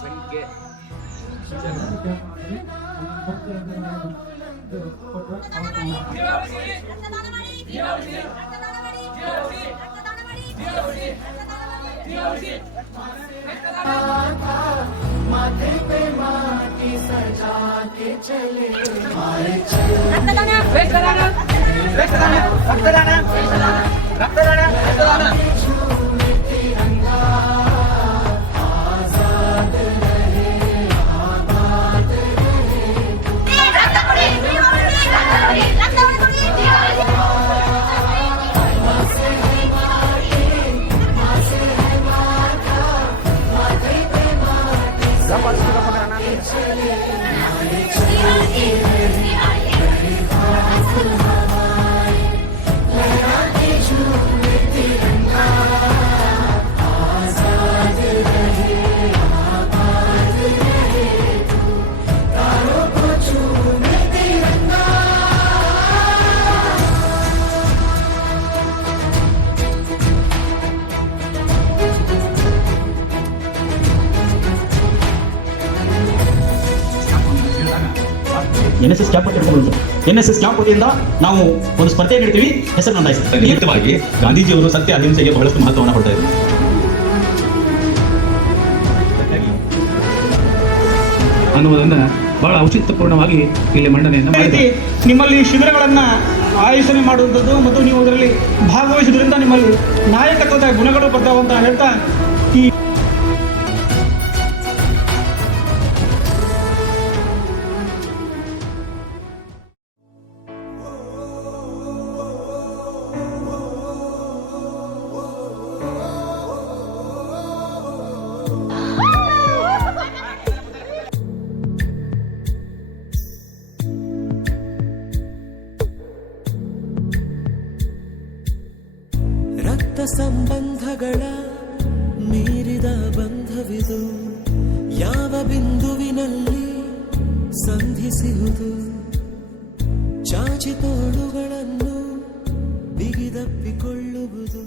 ಸಂಖ್ಯೆ माथे पे माटी सजा के चले रक्तदान रक्तदान रक्तदान रक्तदान रक्तदान रक्तदान आजाद रहे आबाद NSS ಕ್ಯಾಂಪ್ ಇಟ್ಕೊಂಡು NSS ಕ್ಯಾಂಪ್ ವತಿಯಿಂದ ನಾವು ಒಂದು ಸ್ಪರ್ಧೆ ನೀಡ್ತೀವಿ, ಹೆಸರು ನೋಂದಾಯಿಸಿ. ನಿಯುಕ್ತವಾಗಿ ಗಾಂಧೀಜಿಯವರು ಸತ್ಯ ಅಹಿಂಸೆಗೆ ಬಹಳಷ್ಟು ಮಹತ್ವವನ್ನು ಕೊಡ್ತಾ ಇದ್ದಾರೆ. ಅನ್ನುವುದನ್ನು ಬಹಳ ಔಚಿತ್ಯಪೂರ್ಣವಾಗಿ ಇಲ್ಲಿ ಮಂಡನೆಯನ್ನು ಮಾಡಿದೆ. ನಿಮ್ಮಲ್ಲಿ ಶಿಬಿರಗಳನ್ನು ಆಯೋಜನೆ ಮಾಡುವಂಥದ್ದು ಮತ್ತು ನೀವು ಅದರಲ್ಲಿ ಭಾಗವಹಿಸುವುದರಿಂದ ನಿಮ್ಮಲ್ಲಿ ನಾಯಕತ್ವದ ಗುಣಗಳು ಬರ್ತಾವೆ ಅಂತ ಹೇಳ್ತಾ ಈ ರಕ್ತ ಸಂಬಂಧಗಳ ಮೀರಿದ ಬಂಧವಿದು, ಯಾವ ಬಿಂದುವಿನಲ್ಲಿ ಸಂಧಿಸುವುದು, ಚಾಚಿ ತೋಳುಗಳನ್ನು ಬಿಗಿದಪ್ಪಿಕೊಳ್ಳುವುದು.